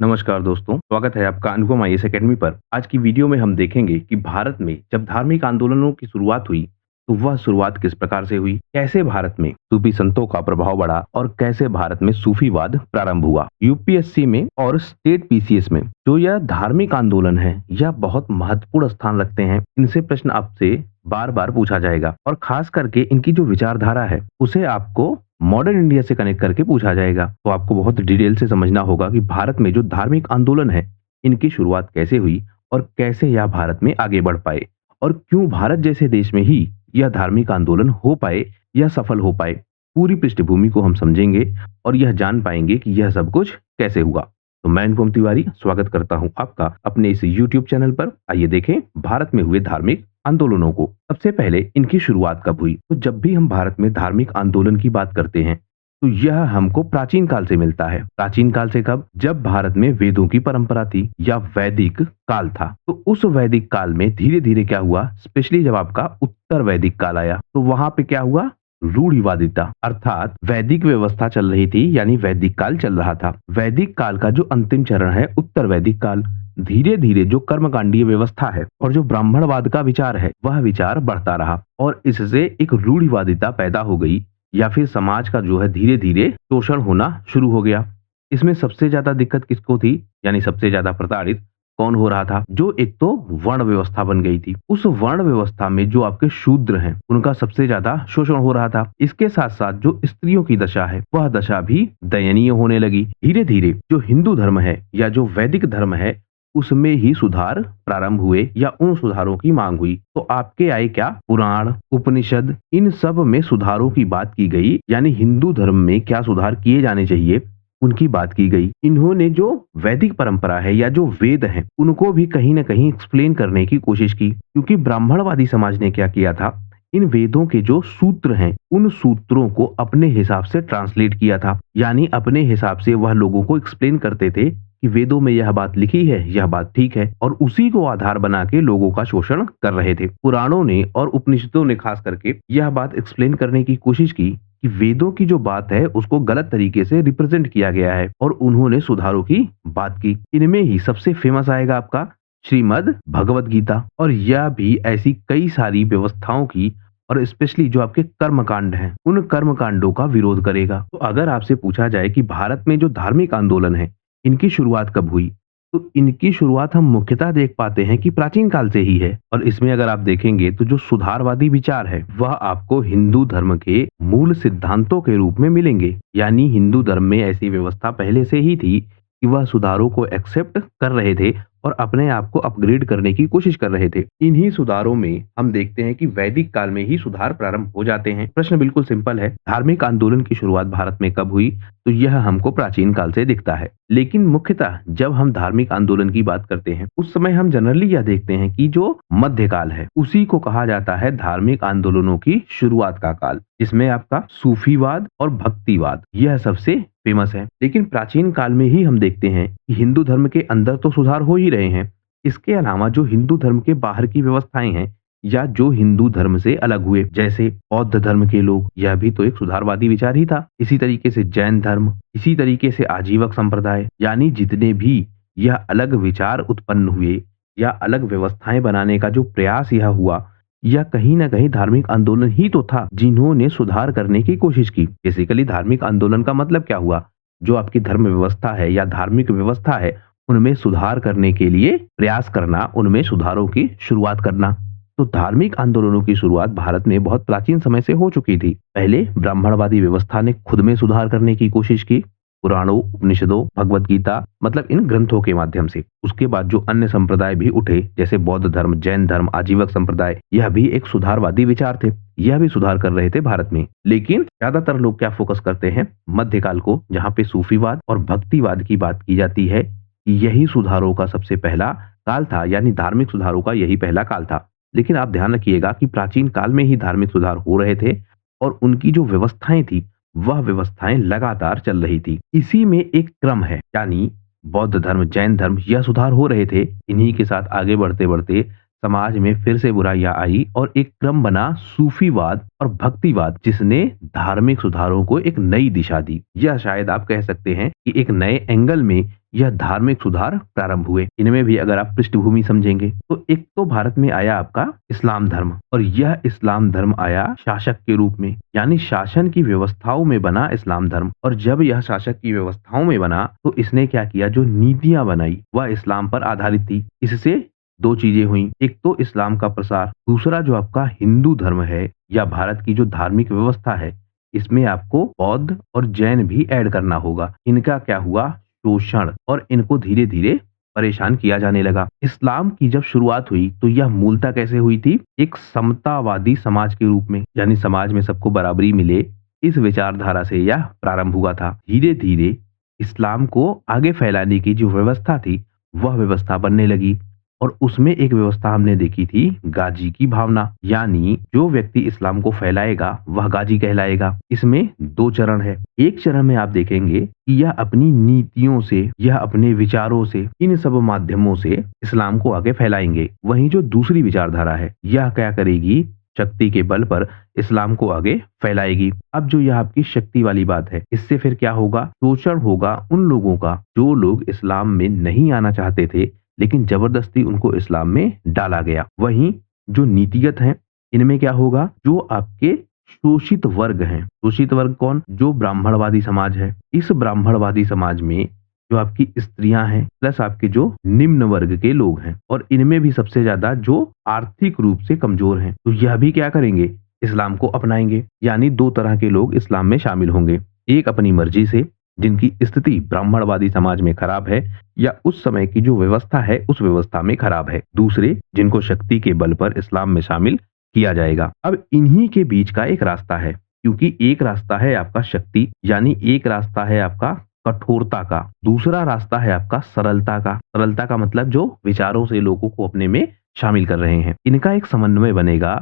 नमस्कार दोस्तों, स्वागत है आपका अनुपम आईएएस एकेडमी पर। आज की वीडियो में हम देखेंगे कि भारत में जब धार्मिक आंदोलनों की शुरुआत हुई, तो वह शुरुआत किस प्रकार से हुई, कैसे भारत में सूफी संतों का प्रभाव बढ़ा और कैसे भारत में सूफीवाद प्रारंभ हुआ। यूपीएससी में और स्टेट पीसीएस में जो यह धार्मिक आंदोलन है, यह बहुत महत्वपूर्ण स्थान रखते हैं। इनसे प्रश्न आपसे बार बार पूछा जाएगा और खास करके इनकी जो विचारधारा है, उसे आपको मॉडर्न इंडिया से कनेक्ट करके पूछा जाएगा। तो आपको बहुत डिटेल से समझना होगा कि भारत में जो धार्मिक आंदोलन है, इनकी शुरुआत कैसे हुई और कैसे यह भारत में आगे बढ़ पाए और क्यों भारत जैसे देश में ही यह धार्मिक आंदोलन हो पाए या सफल हो पाए। पूरी पृष्ठभूमि को हम समझेंगे और यह जान पाएंगे कि यह सब कुछ कैसे हुआ। तो मैं अनुपम तिवारी स्वागत करता हूं आपका अपने इस यूट्यूब चैनल पर। आइए देखें भारत में हुए धार्मिक आंदोलनों को। सबसे पहले इनकी शुरुआत कब हुई? तो जब भी हम भारत में धार्मिक आंदोलन की बात करते हैं, तो यह हमको प्राचीन काल से मिलता है। प्राचीन काल से कब? जब भारत में वेदों की परंपरा थी या वैदिक काल था। तो उस वैदिक काल में धीरे धीरे क्या हुआ, स्पेशली जब आपका उत्तर वैदिक काल आया, तो वहां पे क्या हुआ, रूढ़िवादिता अर्थात वैदिक व्यवस्था चल रही थी, यानी वैदिक काल चल रहा था। वैदिक काल का जो अंतिम चरण है उत्तर वैदिक काल, धीरे धीरे जो कर्मकांडीय व्यवस्था है और जो ब्राह्मणवाद का विचार है, वह विचार बढ़ता रहा और इससे एक रूढ़िवादिता पैदा हो गई या फिर समाज का जो है धीरे धीरे शोषण होना शुरू हो गया। इसमें सबसे ज्यादा दिक्कत किसको थी, यानी सबसे ज्यादा प्रताड़ित कौन हो रहा था? जो एक तो वर्ण व्यवस्था बन गई थी। उस वर्ण व्यवस्था में जो आपके शूद्र हैं, उनका सबसे ज्यादा शोषण हो रहा था। इसके साथ साथ जो स्त्रियों की दशा है, वह दशा भी दयनीय होने लगी। धीरे धीरे जो हिंदू धर्म है या जो वैदिक धर्म है, उसमें ही सुधार प्रारंभ हुए या उन सुधारों की मांग हुई। तो आपके आए क्या, पुराण, उपनिषद, इन सब में सुधारों की बात की गई, यानी हिंदू धर्म में क्या सुधार किए जाने चाहिए, उनकी बात की गई। इन्होंने जो वैदिक परंपरा है या जो वेद हैं, उनको भी कहीं ना कहीं एक्सप्लेन करने की कोशिश की, क्योंकि ब्राह्मणवादी समाज ने क्या किया था, इन वेदों के जो सूत्र हैं, उन सूत्रों को अपने हिसाब से ट्रांसलेट किया था, यानी अपने हिसाब से वह लोगों को एक्सप्लेन करते थे कि वेदों में यह बात लिखी है, यह बात ठीक है, और उसी को आधार बना के लोगों का शोषण कर रहे थे। पुराणों ने और उपनिषदों ने खास करके यह बात एक्सप्लेन करने की कोशिश की कि वेदों की जो बात है उसको गलत तरीके से रिप्रेजेंट किया गया है और उन्होंने सुधारों की बात की। इनमें ही सबसे फेमस आएगा आपका श्रीमद् भगवत गीता, और यह भी ऐसी कई सारी व्यवस्थाओं की और स्पेशली जो आपके कर्मकांड हैं, उन कर्मकांडों का विरोध करेगा। तो अगर आपसे पूछा जाए कि भारत में जो धार्मिक आंदोलन है, इनकी शुरुआत कब हुई, तो इनकी शुरुआत हम मुख्यतः देख पाते हैं कि प्राचीन काल से ही है। और इसमें अगर आप देखेंगे तो जो सुधारवादी विचार है, वह आपको हिंदू धर्म के मूल सिद्धांतों के रूप में मिलेंगे। यानी हिंदू धर्म में ऐसी व्यवस्था पहले से ही थी कि वह सुधारों को एक्सेप्ट कर रहे थे और अपने आप को अपग्रेड करने की कोशिश कर रहे थे। इन्हीं सुधारों में हम देखते हैं कि वैदिक काल में ही सुधार प्रारंभ हो जाते हैं। प्रश्न बिल्कुल सिंपल है, धार्मिक आंदोलन की शुरुआत भारत में कब हुई? तो यह हमको प्राचीन काल से दिखता है। लेकिन मुख्यतः जब हम धार्मिक आंदोलन की बात करते हैं, उस समय हम जनरली यह देखते हैं कि जो मध्यकाल है, उसी को कहा जाता है धार्मिक आंदोलनों की शुरुआत का काल, जिसमें आपका सूफीवाद और भक्तिवाद यह सबसे फेमस है। लेकिन प्राचीन काल में ही हम देखते हैं कि हिंदू धर्म के अंदर तो सुधार हो ही रहे हैं, इसके अलावा जो हिंदू धर्म के बाहर की व्यवस्थाएं हैं या जो हिंदू धर्म से अलग हुए, जैसे बौद्ध धर्म के लोग, यह भी तो एक सुधारवादी विचार ही था। इसी तरीके से जैन धर्म, इसी तरीके से आजीवक संप्रदाय, यानी जितने भी यह अलग विचार उत्पन्न हुए या अलग व्यवस्थाएं बनाने का जो प्रयास यह हुआ, यह कहीं ना कहीं धार्मिक आंदोलन ही तो था जिन्होंने सुधार करने की कोशिश की। बेसिकली धार्मिक आंदोलन का मतलब क्या हुआ, जो आपकी धर्म व्यवस्था है या धार्मिक व्यवस्था है, उनमें सुधार करने के लिए प्रयास करना, उनमें सुधारों की शुरुआत करना। तो धार्मिक आंदोलनों की शुरुआत भारत में बहुत प्राचीन समय से हो चुकी थी। पहले ब्राह्मणवादी व्यवस्था ने खुद में सुधार करने की कोशिश की, पुराणों, उपनिषदों, भगवत गीता, मतलब इन ग्रंथों के माध्यम से। उसके बाद जो अन्य संप्रदाय भी उठे, जैसे बौद्ध धर्म, जैन धर्म, आजीवक संप्रदाय, यह भी एक सुधारवादी विचार थे, यह भी सुधार कर रहे थे भारत में। लेकिन ज्यादातर लोग क्या फोकस करते हैं, मध्यकाल को, जहाँ पे सूफीवाद और भक्तिवाद की बात की जाती है। यही सुधारों का सबसे पहला काल था, यानी धार्मिक सुधारों का यही पहला काल था। लेकिन आप ध्यान रखिएगा कि प्राचीन काल में ही धार्मिक सुधार हो रहे थे और उनकी जो व्यवस्थाएं थी, वह व्यवस्थाएं लगातार चल रही थी। इसी में एक क्रम है, यानी बौद्ध धर्म, जैन धर्म, यह सुधार हो रहे थे। इन्हीं के साथ आगे बढ़ते बढ़ते समाज में फिर से बुराइयां आई और एक क्रम बना सूफीवाद और भक्तिवाद, जिसने धार्मिक सुधारों को एक नई दिशा दी। यह शायद आप कह सकते हैं कि एक नए एंगल में यह धार्मिक सुधार प्रारंभ हुए। इनमें भी अगर आप पृष्ठभूमि समझेंगे तो एक तो भारत में आया आपका इस्लाम धर्म, और यह इस्लाम धर्म आया शासक के रूप में, यानी शासन की व्यवस्थाओं में बना इस्लाम धर्म। और जब यह शासक की व्यवस्थाओं में बना तो इसने क्या किया, जो नीतियां बनाई वह इस्लाम पर आधारित थी। इससे दो चीजें हुई, एक तो इस्लाम का प्रसार, दूसरा जो आपका हिंदू धर्म है या भारत की जो धार्मिक व्यवस्था है इसमें आपको बौद्ध और जैन भी ऐड करना होगा। इनका क्या हुआ, शोषण, और इनको धीरे धीरे परेशान किया जाने लगा। इस्लाम की जब शुरुआत हुई तो यह मूलतः कैसे हुई थी, एक समतावादी समाज के रूप में, यानी समाज में सबको बराबरी मिले, इस विचारधारा से यह प्रारंभ हुआ था। धीरे धीरे इस्लाम को आगे फैलाने की जो व्यवस्था थी वह व्यवस्था बनने लगी, और उसमें एक व्यवस्था हमने देखी थी गाजी की भावना, यानी जो व्यक्ति इस्लाम को फैलाएगा वह गाजी कहलाएगा। इसमें दो चरण है। एक चरण में आप देखेंगे कि यह अपनी नीतियों से, यह अपने विचारों से, इन सब माध्यमों से इस्लाम को आगे फैलाएंगे। वहीं जो दूसरी विचारधारा है यह क्या करेगी, शक्ति के बल पर इस्लाम को आगे फैलाएगी। अब जो यह आपकी शक्ति वाली बात है, इससे फिर क्या होगा, शोषण होगा उन लोगों का जो लोग इस्लाम में नहीं आना चाहते थे लेकिन जबरदस्ती उनको इस्लाम में डाला गया। वहीं जो नीतिगत हैं, इनमें क्या होगा, जो आपके शोषित वर्ग हैं, शोषित वर्ग कौन, जो ब्राह्मणवादी समाज है, इस ब्राह्मणवादी समाज में जो आपकी स्त्रियां हैं प्लस आपके जो निम्न वर्ग के लोग हैं, और इनमें भी सबसे ज्यादा जो आर्थिक रूप से कमजोर हैं, तो यह भी क्या करेंगे, इस्लाम को अपनाएंगे। यानी दो तरह के लोग इस्लाम में शामिल होंगे, एक अपनी मर्जी से जिनकी स्थिति ब्राह्मणवादी समाज में खराब है या उस समय की जो व्यवस्था है उस व्यवस्था में खराब है, दूसरे जिनको शक्ति के बल पर इस्लाम में शामिल किया जाएगा। अब इन्हीं के बीच का एक रास्ता है, क्योंकि एक रास्ता है आपका शक्ति, यानी एक रास्ता है आपका कठोरता का, दूसरा रास्ता है आपका सरलता का। सरलता का मतलब जो विचारों से लोगों को अपने में शामिल कर रहे हैं, इनका एक समन्वय बनेगा,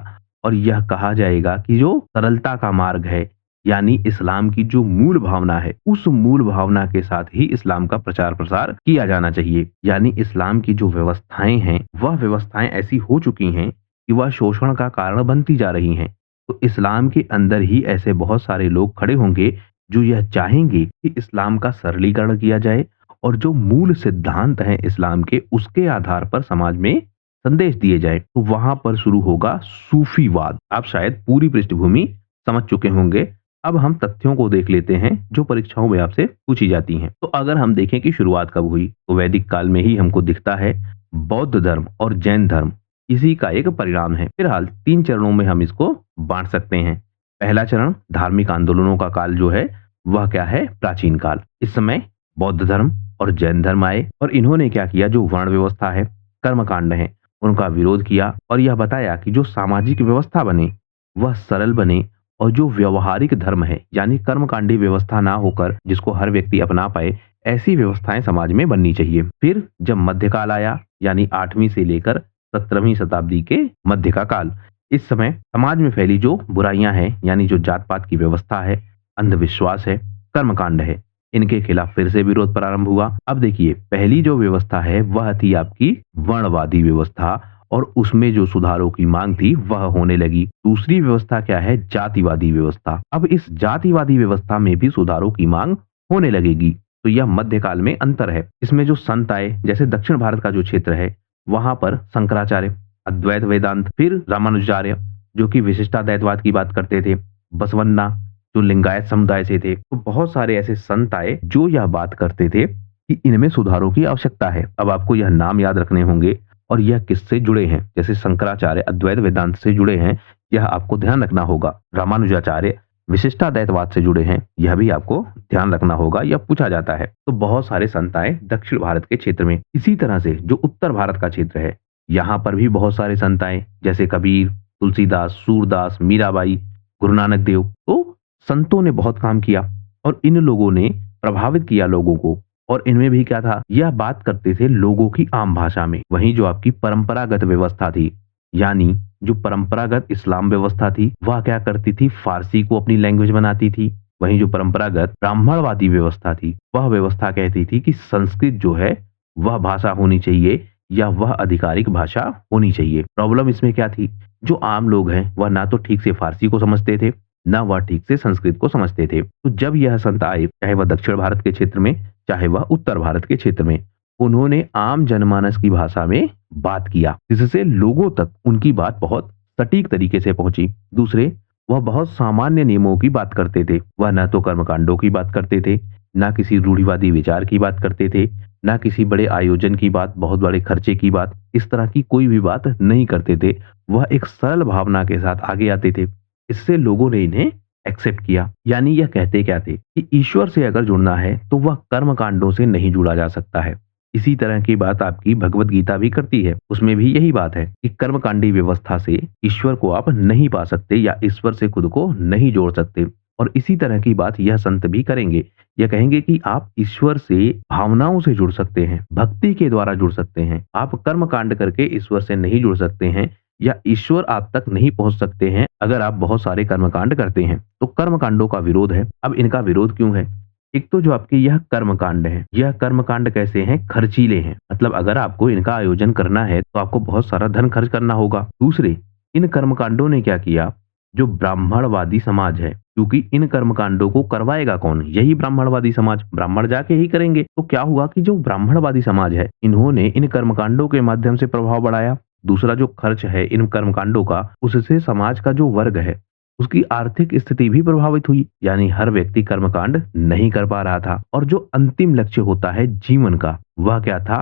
और यह कहा जाएगा कि जो सरलता का मार्ग है, यानी इस्लाम की जो मूल भावना है उस मूल भावना के साथ ही इस्लाम का प्रचार प्रसार किया जाना चाहिए। यानी इस्लाम की जो व्यवस्थाएं हैं वह व्यवस्थाएं ऐसी हो चुकी हैं कि वह शोषण का कारण बनती जा रही हैं। तो इस्लाम के अंदर ही ऐसे बहुत सारे लोग खड़े होंगे जो यह चाहेंगे कि इस्लाम का सरलीकरण किया जाए, और जो मूल सिद्धांत हैं इस्लाम के उसके आधार पर समाज में संदेश दिए जाए। तो वहां पर शुरू होगा सूफीवाद। आप शायद पूरी पृष्ठभूमि समझ चुके होंगे। अब हम तथ्यों को देख लेते हैं जो परीक्षाओं में आपसे पूछी जाती हैं। तो अगर हम देखें कि शुरुआत कब हुई, तो वैदिक काल में ही हमको दिखता है। बौद्ध धर्म और जैन धर्म इसी का एक परिणाम है। फिलहाल तीन चरणों में हम इसको बांट सकते हैं। पहला चरण धार्मिक आंदोलनों का काल जो है वह क्या है, प्राचीन काल। इस समय बौद्ध धर्म और जैन धर्म आए, और इन्होंने क्या किया, जो वर्ण व्यवस्था है, कर्मकांड है, उनका विरोध किया, और यह बताया कि जो सामाजिक व्यवस्था बने वह सरल बने, और जो व्यवहारिक धर्म है यानी कर्मकांडी व्यवस्था ना होकर जिसको हर व्यक्ति अपना पाए, ऐसी व्यवस्थाएं समाज में बननी चाहिए। फिर जब मध्यकाल आया, यानी 8वीं से लेकर 17वीं शताब्दी के मध्य का काल, इस समय समाज में फैली जो बुराइयां हैं, यानी जो जात पात की व्यवस्था है, अंधविश्वास है, कर्मकांड है, इनके खिलाफ फिर से विरोध प्रारंभ हुआ। अब देखिए, पहली जो व्यवस्था है वह थी आपकी वर्णवादी व्यवस्था, और उसमें जो सुधारों की मांग थी वह होने लगी। दूसरी व्यवस्था क्या है, जातिवादी व्यवस्था। अब इस जातिवादी व्यवस्था में भी सुधारों की मांग होने लगेगी। तो यह मध्यकाल में अंतर है। इसमें जो संत आए, जैसे दक्षिण भारत का जो क्षेत्र है वहां पर शंकराचार्य, अद्वैत वेदांत, फिर रामानुजाचार्य जो कि विशिष्टाद्वैतवाद की बात करते थे, बसवन्ना जो लिंगायत समुदाय से थे। तो बहुत सारे ऐसे संत आए जो यह बात करते थे कि इनमें सुधारों की आवश्यकता है। अब आपको यह नाम याद रखने होंगे, और यह किससे जुड़े हैं, जैसे शंकराचार्य अद्वैत वेदांत से जुड़े हैं, यह आपको ध्यान रखना होगा। रामानुजाचार्य विशिष्टाद्वैतवाद से जुड़े हैं, यह भी आपको ध्यान रखना होगा, यह पूछा जाता है। तो बहुत सारे संत आए दक्षिण भारत के क्षेत्र में। इसी तरह से जो उत्तर भारत का क्षेत्र है, यहाँ पर भी बहुत सारे संत आए, जैसे कबीर, तुलसीदास, सूरदास, मीराबाई, गुरु नानक देव। तो संतों ने बहुत काम किया, और इन लोगों ने प्रभावित किया लोगों को, और इनमें भी क्या था, यह बात करते थे लोगों की आम भाषा में। वहीं जो आपकी परंपरागत व्यवस्था थी, यानी जो परंपरागत इस्लाम व्यवस्था थी, वह क्या करती थी, फारसी को अपनी लैंग्वेज बनाती थी। वहीं जो परंपरागत ब्राह्मणवादी व्यवस्था थी, वह व्यवस्था कहती थी कि संस्कृत जो है वह भाषा होनी चाहिए, या वह आधिकारिक भाषा होनी चाहिए। प्रॉब्लम इसमें क्या थी, जो आम लोग हैं वह ना तो ठीक से फारसी को समझते थे, ना वह ठीक से संस्कृत को समझते थे। तो जब यह संत आए, चाहे वह दक्षिण भारत के क्षेत्र में, चाहे वह उत्तर भारत के क्षेत्र में। उन्होंने आम जनमानस की भाषा में बात किया, जिससे लोगों तक उनकी बात बहुत सटीक तरीके से पहुंची। दूसरे, वह बहुत सामान्य नियमों की बात करते थे। वह न तो कर्मकांडों की बात करते थे, ना किसी रूढ़िवादी विचार की बात करते थे, ना किसी बड़े आयोजन की बात, बहुत बड़े खर्चे की बात, इस तरह की कोई भी बात नहीं करते थे। वह एक सरल भावना के साथ आगे आते थे। इससे लोगों ने इन्हें एक्सेप्ट किया। यानी यह कहते क्या थे कि ईश्वर से अगर जुड़ना है तो वह कर्म कांडों से नहीं जुड़ा जा सकता है। इसी तरह की बात आपकी भगवत गीता भी करती है। उसमें भी यही बात है कि कर्मकांडी व्यवस्था से ईश्वर को आप नहीं पा सकते या ईश्वर से खुद को नहीं जोड़ सकते। और इसी तरह की बात यह संत भी करेंगे। यह कहेंगे कि आप ईश्वर से भावनाओं से जुड़ सकते हैं, भक्ति के द्वारा जुड़ सकते हैं। आप कर्म कांड करके ईश्वर से नहीं जुड़ सकते हैं या ईश्वर आप तक नहीं पहुंच सकते हैं अगर आप बहुत सारे कर्मकांड करते हैं। तो कर्मकांडों का विरोध है। अब इनका विरोध क्यों है? एक तो जो आपके यह कर्मकांड है, यह कर्मकांड कैसे हैं? खर्चीले हैं। मतलब अगर आपको इनका आयोजन करना है तो आपको बहुत सारा धन खर्च करना होगा। दूसरे, इन कर्मकांडों ने क्या किया? जो ब्राह्मणवादी समाज है, क्योंकि इन कर्मकांडों को करवाएगा कौन? यही ब्राह्मणवादी समाज। ब्राह्मण जाके ही करेंगे। तो क्या हुआ कि जो ब्राह्मणवादी समाज है, इन्होंने इन कर्मकांडों के माध्यम से प्रभाव बढ़ाया। दूसरा जो खर्च है इन कर्मकांडों का, उससे समाज का जो वर्ग है उसकी आर्थिक स्थिति भी प्रभावित हुई। यानी हर व्यक्ति कर्मकांड नहीं कर पा रहा था। और जो अंतिम लक्ष्य होता है जीवन का, वह क्या था?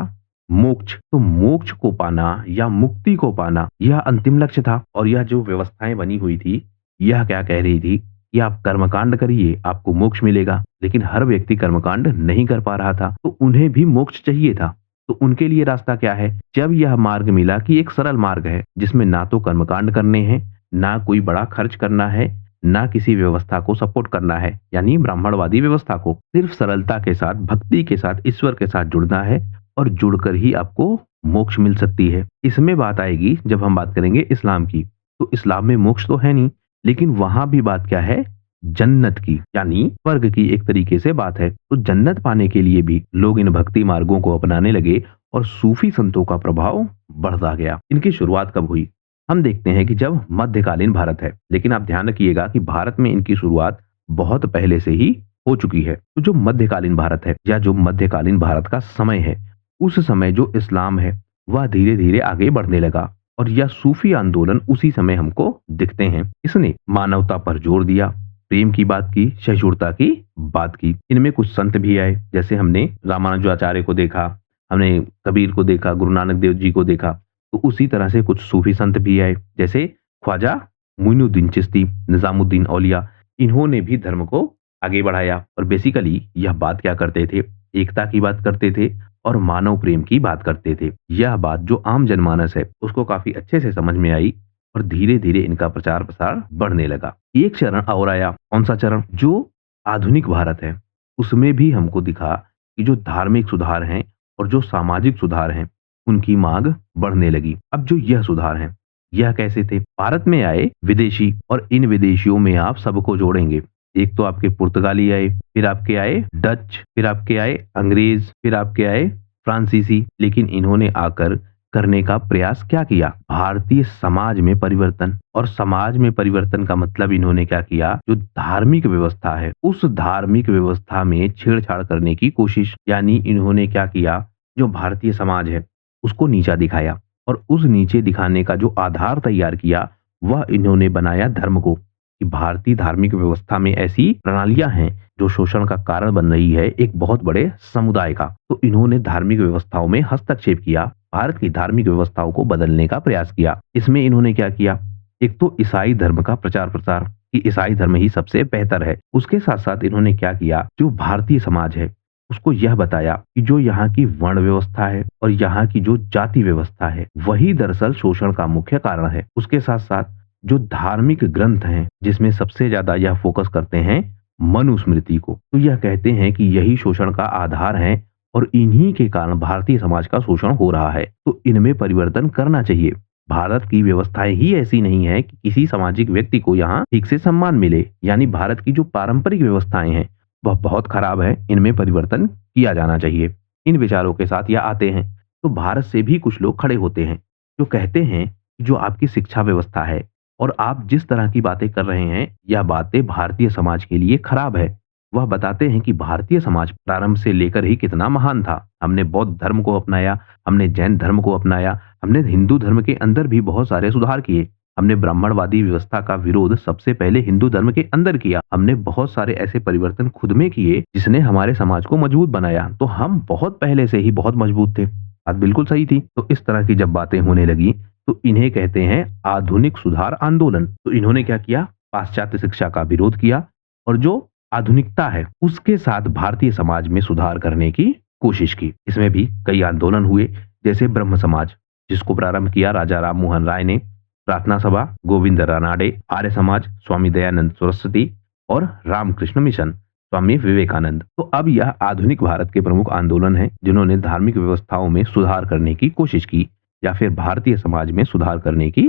मोक्ष। तो मोक्ष को पाना या मुक्ति को पाना, यह अंतिम लक्ष्य था। और यह जो व्यवस्थाएं बनी हुई थी, यह क्या कह रही थी कि आप कर्मकांड करिए, आपको मोक्ष मिलेगा। लेकिन हर व्यक्ति कर्मकांड नहीं कर पा रहा था, तो उन्हें भी मोक्ष चाहिए था। तो उनके लिए रास्ता क्या है? जब यह मार्ग मिला कि एक सरल मार्ग है जिसमें ना तो कर्मकांड करने हैं, ना कोई बड़ा खर्च करना है, ना किसी व्यवस्था को सपोर्ट करना है, यानी ब्राह्मणवादी व्यवस्था को, सिर्फ सरलता के साथ, भक्ति के साथ, ईश्वर के साथ जुड़ना है और जुड़कर ही आपको मोक्ष मिल सकती है। इसमें बात आएगी जब हम बात करेंगे इस्लाम की। तो इस्लाम में मोक्ष तो है नहीं, लेकिन वहां भी बात क्या है? जन्नत की, यानी स्वर्ग की एक तरीके से बात है। तो जन्नत पाने के लिए भी लोग इन भक्ति मार्गों को अपनाने लगे और सूफी संतों का प्रभाव बढ़ता गया। इनकी शुरुआत कब हुई? हम देखते हैं कि जब मध्यकालीन भारत है, लेकिन आप ध्यान रखिएगा कि भारत में इनकी शुरुआत बहुत पहले से ही हो चुकी है। तो जो मध्यकालीन भारत है या जो मध्यकालीन भारत का समय है, उस समय जो इस्लाम है वह धीरे धीरे आगे बढ़ने लगा। और यह सूफी आंदोलन उसी समय हमको दिखते हैं। इसने मानवता पर जोर दिया, प्रेम की बात की, सहिष्णुता की बात की। इनमें कुछ संत भी आए, जैसे हमने रामानुजाचार्य को देखा, हमने कबीर को देखा, गुरु नानक देव जी को देखा। तो उसी तरह से कुछ सूफी संत भी आए, जैसे ख्वाजा मोइनुद्दीन चिश्ती, निजामुद्दीन औलिया। इन्होंने भी धर्म को आगे बढ़ाया। और बेसिकली यह बात क्या करते थे? एकता की बात करते थे और मानव प्रेम की बात करते थे। यह बात जो आम जनमानस है उसको काफी अच्छे से समझ में आई और धीरे धीरे इनका प्रचार प्रसार बढ़ने लगा। एक चरण और आया। कौन सा चरण? जो आधुनिक भारत है, उसमें भी हमको दिखा कि जो धार्मिक सुधार हैं और जो सामाजिक सुधार हैं, उनकी मांग बढ़ने लगी। अब जो यह सुधार हैं, यह कैसे थे? भारत में आए विदेशी और इन विदेशियों में आप सबको जोड़ेंगे। एक तो आपके पुर्तगाली आए, फिर आपके आए डच, फिर आपके आए अंग्रेज, फिर आपके आए फ्रांसीसी। लेकिन इन्होंने आकर करने का प्रयास क्या किया? भारतीय समाज में परिवर्तन। और समाज में परिवर्तन का मतलब इन्होंने क्या किया? जो धार्मिक व्यवस्था है, उस धार्मिक व्यवस्था में छेड़छाड़ करने की कोशिश। यानी इन्होंने क्या किया? जो भारतीय समाज है उसको नीचा दिखाया और उस नीचे दिखाने का जो आधार तैयार किया, वह इन्होंने बनाया धर्म को। कि भारतीय धार्मिक व्यवस्था में ऐसी प्रणालियां हैं जो शोषण का कारण बन रही है एक बहुत बड़े समुदाय का। तो इन्होंने धार्मिक व्यवस्थाओं में हस्तक्षेप किया, भारत की धार्मिक व्यवस्थाओं को बदलने का प्रयास किया। इसमें इन्होंने क्या किया? एक तो ईसाई धर्म का प्रचार प्रसार कि ईसाई धर्म ही सबसे बेहतर है। उसके साथ साथ इन्होंने क्या किया? जो भारतीय समाज है उसको यह बताया कि जो यहाँ की वर्ण व्यवस्था है और यहाँ की जो जाति व्यवस्था है, वही दरअसल शोषण का मुख्य कारण है। उसके साथ साथ जो धार्मिक ग्रंथ हैं, जिसमें सबसे ज्यादा यह फोकस करते हैं मनुस्मृति को, तो यह कहते हैं कि यही शोषण का आधार है और इन्हीं के कारण भारतीय समाज का शोषण हो रहा है। तो इनमें परिवर्तन करना चाहिए। भारत की व्यवस्थाएं ही ऐसी नहीं है कि किसी सामाजिक व्यक्ति को यहाँ ठीक से सम्मान मिले। यानी भारत की जो पारंपरिक व्यवस्थाएं हैं वह बहुत खराब है, इनमें परिवर्तन किया जाना चाहिए। इन विचारों के साथ यह आते हैं तो भारत से भी कुछ लोग खड़े होते हैं जो कहते हैं कि जो आपकी शिक्षा व्यवस्था है और आप जिस तरह की बातें कर रहे हैं, यह बातें भारतीय समाज के लिए खराब है। वह बताते हैं कि भारतीय समाज प्रारंभ से लेकर ही कितना महान था। हमने बौद्ध धर्म को अपनाया, हमने जैन धर्म को अपनाया, हमने हिंदू धर्म के अंदर भी बहुत सारे सुधार किए। हमने ब्राह्मणवादी व्यवस्था का विरोध सबसे पहले हिंदू धर्म के अंदर किया। हमने बहुत सारे ऐसे परिवर्तन खुद में किए जिसने हमारे समाज को मजबूत बनाया। तो हम बहुत पहले से ही बहुत मजबूत थे। बात बिल्कुल सही थी। तो इस तरह की जब बातें होने लगी तो इन्हें कहते हैं आधुनिक सुधार आंदोलन। तो इन्होंने क्या किया? पाश्चात्य शिक्षा का विरोध किया और जो आधुनिकता है उसके साथ भारतीय समाज में सुधार करने की कोशिश की। इसमें भी कई आंदोलन हुए, जैसे ब्रह्म समाज, जिसको प्रारंभ किया राजा राम मोहन राय ने, प्रार्थना सभा गोविंद रानाडे, आर्य समाज स्वामी दयानंद सरस्वती और रामकृष्ण मिशन स्वामी विवेकानंद। तो अब यह आधुनिक भारत के प्रमुख आंदोलन हैं जिन्होंने धार्मिक व्यवस्थाओं में सुधार करने की कोशिश की या फिर भारतीय समाज में सुधार करने की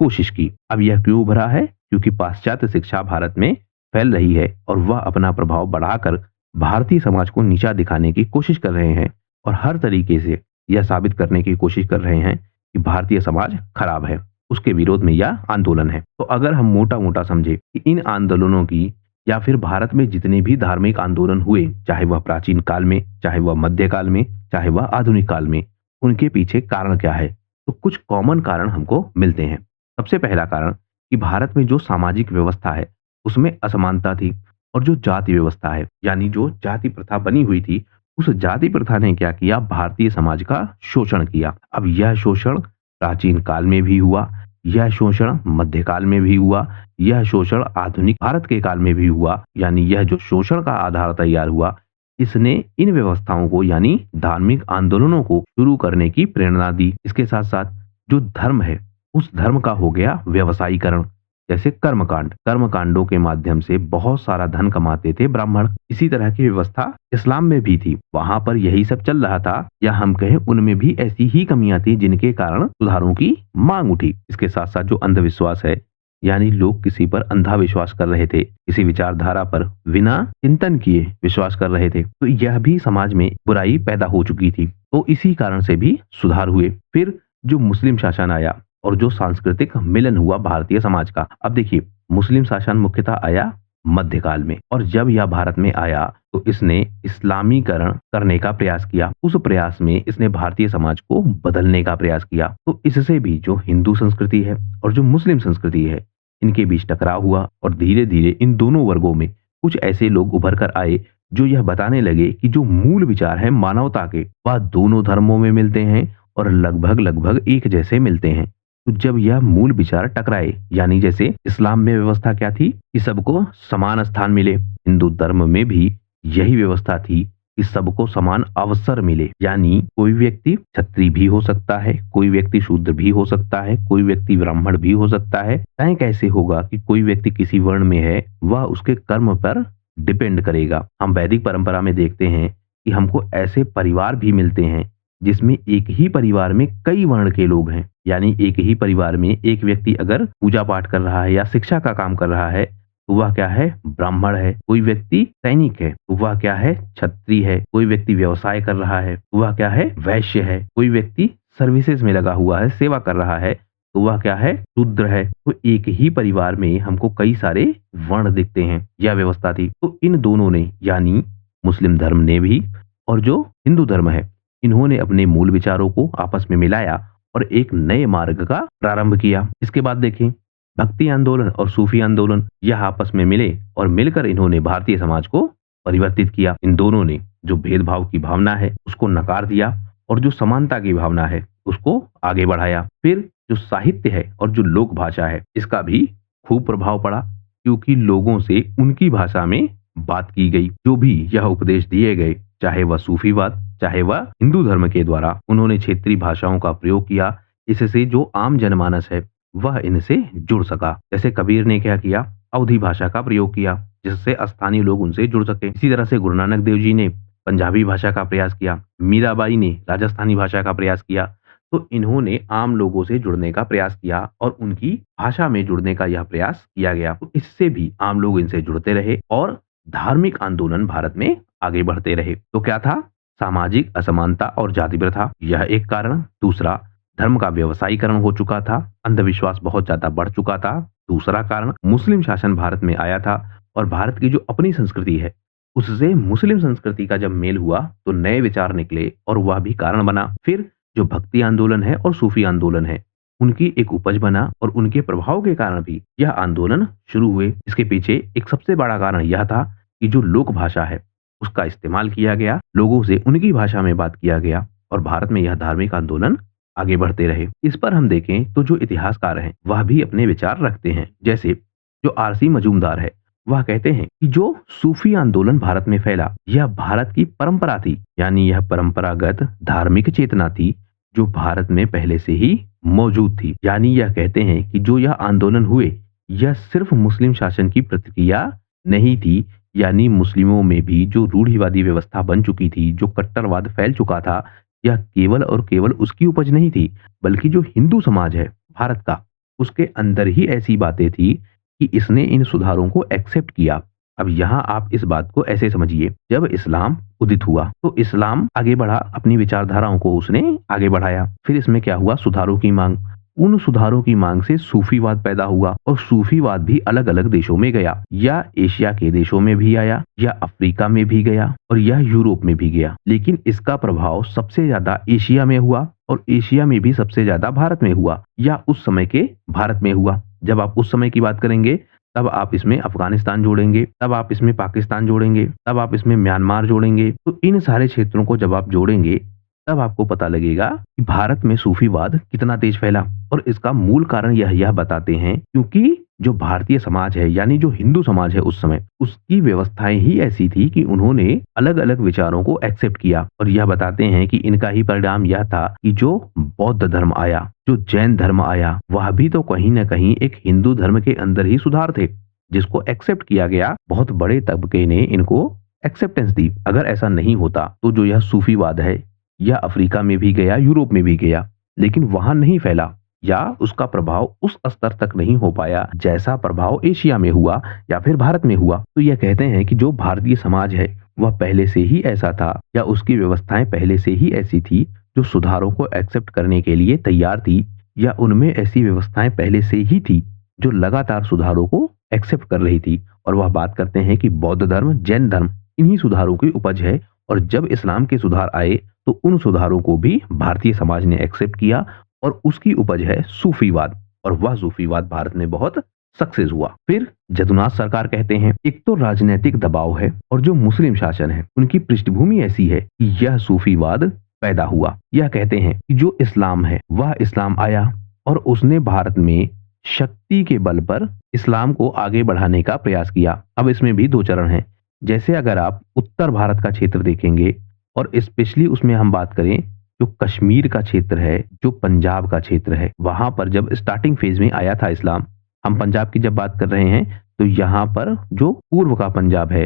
कोशिश की। अब यह क्यों उभरा है? क्योंकि पाश्चात्य शिक्षा भारत में फैल रही है और वह अपना प्रभाव बढ़ाकर भारतीय समाज को नीचा दिखाने की कोशिश कर रहे हैं और हर तरीके से यह साबित करने की कोशिश कर रहे हैं कि भारतीय समाज खराब है। उसके विरोध में यह आंदोलन है। तो अगर हम मोटा-मोटा समझे कि इन आंदोलनों की या फिर भारत में जितने भी धार्मिक आंदोलन हुए, चाहे वह प्राचीन काल में, चाहे वह मध्यकाल में, चाहे वह आधुनिक काल में, उनके पीछे कारण क्या है? तो कुछ कॉमन कारण हमको मिलते हैं। सबसे पहला कारण कि भारत में जो सामाजिक व्यवस्था है उसमें असमानता थी और जो जाति व्यवस्था है यानी जो जाति प्रथा बनी हुई थी, उस जाति प्रथा ने क्या किया? भारतीय समाज का शोषण किया। अब यह शोषण प्राचीन काल में भी हुआ, यह शोषण मध्यकाल में भी हुआ, यह शोषण आधुनिक भारत के काल में भी हुआ। यानी यह जो शोषण का आधार तैयार हुआ, इसने इन व्यवस्थाओं को यानी धार्मिक आंदोलनों को शुरू करने की प्रेरणा दी। इसके साथ साथ जो धर्म है उस धर्म का हो गया व्यवसायीकरण। जैसे कर्मकांड, कर्मकांडों के माध्यम से बहुत सारा धन कमाते थे ब्राह्मण। इसी तरह की व्यवस्था इस्लाम में भी थी, वहां पर यही सब चल रहा था, या हम कहें उनमें भी ऐसी ही कमियां थी जिनके कारण सुधारों की मांग उठी। इसके साथ साथ जो अंधविश्वास है, यानी लोग किसी पर अंधा विश्वास कर रहे थे, किसी विचारधारा पर बिना चिंतन किए विश्वास कर रहे थे, तो यह भी समाज में बुराई पैदा हो चुकी थी। तो इसी कारण से भी सुधार हुए। फिर जो मुस्लिम शासन आया और जो सांस्कृतिक मिलन हुआ भारतीय समाज का। अब देखिए, मुस्लिम शासन मुख्यतः आया मध्यकाल में और जब यह भारत में आया तो इसने इस्लामीकरण करने का प्रयास किया। उस प्रयास में इसने भारतीय समाज को बदलने का प्रयास किया। तो इससे भी जो हिंदू संस्कृति है और जो मुस्लिम संस्कृति है, इनके बीच टकराव हुआ और धीरे धीरे इन दोनों वर्गों में कुछ ऐसे लोग उभर कर आए जो यह बताने लगे कि जो मूल विचार है मानवता के, वह दोनों धर्मों में मिलते हैं और लगभग लगभग एक जैसे मिलते हैं। तो जब यह मूल विचार टकराए, यानी जैसे इस्लाम में व्यवस्था क्या थी कि सबको समान स्थान मिले, हिंदू धर्म में भी यही व्यवस्था थी कि सबको समान अवसर मिले। यानी कोई व्यक्ति क्षत्रिय भी हो सकता है, कोई व्यक्ति शूद्र भी हो सकता है, कोई व्यक्ति ब्राह्मण भी हो सकता है। तय कैसे होगा कि कोई व्यक्ति किसी वर्ण में है? वह उसके कर्म पर डिपेंड करेगा। हम वैदिक परंपरा में देखते हैं कि हमको ऐसे परिवार भी मिलते हैं जिसमें एक ही परिवार में कई वर्ण के लोग हैं। यानी एक ही परिवार में एक व्यक्ति अगर पूजा पाठ कर रहा है या शिक्षा का काम कर रहा है तो वह क्या है? ब्राह्मण है। कोई व्यक्ति सैनिक है तो वह क्या है? क्षत्रिय है। कोई व्यक्ति व्यवसाय कर रहा है तो वह क्या है? वैश्य है। कोई व्यक्ति सर्विसेज में लगा हुआ है, सेवा कर रहा है, तो वह क्या है? शूद्र है। तो एक ही परिवार में हमको कई सारे वर्ण दिखते हैं। यह व्यवस्था थी। तो इन दोनों ने यानी मुस्लिम धर्म ने भी और जो हिंदू धर्म है, इन्होंने अपने मूल विचारों को आपस में मिलाया और एक नए मार्ग का प्रारंभ किया। इसके बाद देखें, भक्ति आंदोलन और सूफी आंदोलन, यह आपस में मिले और मिलकर इन्होंने भारतीय समाज को परिवर्तित किया। इन दोनों ने जो भेदभाव की भावना है उसको नकार दिया और जो समानता की भावना है उसको आगे बढ़ाया। फिर जो साहित्य है और जो लोक भाषा है, इसका भी खूब प्रभाव पड़ा, क्योंकि लोगों से उनकी भाषा में बात की गई। जो भी यह उपदेश दिए गए, चाहे वह सूफीवाद, चाहे वह हिंदू धर्म के द्वारा, उन्होंने क्षेत्रीय भाषाओं का प्रयोग किया। इससे जो आम जनमानस है वह इनसे जुड़ सका। जैसे कबीर ने क्या किया? अवधी भाषा का प्रयोग किया, जिससे स्थानीय लोग उनसे जुड़ सके। इसी तरह से गुरु नानक देव जी ने पंजाबी भाषा का प्रयास किया, मीराबाई ने राजस्थानी भाषा का प्रयास किया। तो इन्होंने आम लोगों से जुड़ने का प्रयास किया और उनकी भाषा में जुड़ने का यह प्रयास किया गया। तो इससे भी आम लोग इनसे जुड़ते रहे और धार्मिक आंदोलन भारत में आगे बढ़ते रहे। तो क्या था? सामाजिक असमानता और जाति प्रथा, यह एक कारण। दूसरा, धर्म का व्यवसायीकरण हो चुका था, अंधविश्वास बहुत ज्यादा बढ़ चुका था। दूसरा कारण, मुस्लिम शासन भारत में आया था और भारत की जो अपनी संस्कृति है उससे मुस्लिम संस्कृति का जब मेल हुआ तो नए विचार निकले और वह भी कारण बना। फिर जो भक्ति आंदोलन है और सूफी आंदोलन है, उनकी एक उपज बना और उनके प्रभाव के कारण भी यह आंदोलन शुरू हुए। इसके पीछे एक सबसे बड़ा कारण यह था कि जो लोक भाषा है, उसका इस्तेमाल किया गया, लोगों से उनकी भाषा में बात किया गया और भारत में यह धार्मिक आंदोलन आगे बढ़ते रहे। इस पर हम देखें तो जो इतिहासकार हैं, वह भी अपने विचार रखते हैं। जैसे जो आरसी मजूमदार है, वह कहते हैं कि जो सूफी आंदोलन भारत में फैला, यह भारत की परंपरा थी, यानी यह परंपरागत धार्मिक चेतना थी जो भारत में पहले से ही मौजूद थी। यानी यह कहते हैं कि जो यह आंदोलन हुए, यह सिर्फ मुस्लिम शासन की प्रतिक्रिया नहीं थी, यानी मुस्लिमों में भी जो रूढ़िवादी व्यवस्था बन चुकी थी, जो कट्टरवाद फैल चुका था, यह केवल और केवल उसकी उपज नहीं थी, बल्कि जो हिंदू समाज है भारत का, उसके अंदर ही ऐसी बातें थी कि इसने इन सुधारों को एक्सेप्ट किया। अब यहाँ आप इस बात को ऐसे समझिए, जब इस्लाम उदित हुआ तो इस्लाम आगे बढ़ा, अपनी विचारधाराओं को उसने आगे बढ़ाया। फिर इसमें क्या हुआ, सुधारों की मांग। उन सुधारों की मांग से सूफीवाद पैदा हुआ और सूफीवाद भी अलग अलग देशों में गया, या एशिया के देशों में भी आया, या अफ्रीका में भी गया और यह यूरोप में भी गया। लेकिन इसका प्रभाव सबसे ज्यादा एशिया में हुआ और एशिया में भी सबसे ज्यादा भारत में हुआ, या उस समय के भारत में हुआ। जब आप उस समय की बात करेंगे तब आप इसमें अफगानिस्तान जोड़ेंगे, तब आप इसमें पाकिस्तान जोड़ेंगे, तब आप इसमें म्यांमार जोड़ेंगे। तो इन सारे क्षेत्रों को जब आप जोड़ेंगे तब आपको पता लगेगा कि भारत में सूफीवाद कितना तेज फैला। और इसका मूल कारण यह बताते हैं क्योंकि जो भारतीय समाज है, यानी जो हिंदू समाज है उस समय, उसकी व्यवस्थाएं ही ऐसी थी कि उन्होंने अलग अलग विचारों को एक्सेप्ट किया। और यह बताते हैं कि इनका ही परिणाम यह था कि जो बौद्ध धर्म आया, जो जैन धर्म आया, वह भी तो कहीं ना कहीं एक हिंदू धर्म के अंदर ही सुधार थे, जिसको एक्सेप्ट किया गया। बहुत बड़े तबके ने इनको एक्सेप्टेंस दी। अगर ऐसा नहीं होता तो जो यह सूफीवाद है, यह अफ्रीका में भी गया, यूरोप में भी गया, लेकिन वहां नहीं फैला, या उसका प्रभाव उस स्तर तक नहीं हो पाया जैसा प्रभाव एशिया में हुआ या फिर भारत में हुआ। तो यह कहते हैं कि जो भारतीय समाज है वह पहले से ही ऐसा था, या उसकी व्यवस्थाएं पहले से ही ऐसी थी जो सुधारों को एक्सेप्ट करने के लिए तैयार थी, या उनमें ऐसी व्यवस्थाएं पहले से ही थी जो लगातार सुधारों को एक्सेप्ट कर रही थी। और वह बात करते हैं कि बौद्ध धर्म, जैन धर्म इन्हीं सुधारों की उपज है। और जब इस्लाम के सुधार आए तो उन सुधारों को भी भारतीय समाज ने एक्सेप्ट किया और उसकी उपज है सूफीवाद। और वह सूफीवाद भारत में बहुत सक्सेस हुआ। फिर जदुनाथ सरकार कहते हैं, एक तो राजनीतिक दबाव है और जो मुस्लिम शासन है उनकी पृष्ठभूमि ऐसी है कि यह सूफीवाद पैदा हुआ। यह कहते हैं कि जो इस्लाम है वह इस्लाम आया और उसने भारत में शक्ति के बल पर इस्लाम को आगे बढ़ाने का प्रयास किया। अब इसमें भी दो चरण हैं। जैसे अगर आप उत्तर भारत का क्षेत्र देखेंगे और स्पेशली उसमें हम बात करें जो कश्मीर का क्षेत्र है, जो पंजाब का क्षेत्र है, वहां पर जब स्टार्टिंग फेज में आया था इस्लाम, हम पंजाब की जब बात कर रहे हैं तो यहाँ पर जो पूर्व का पंजाब है,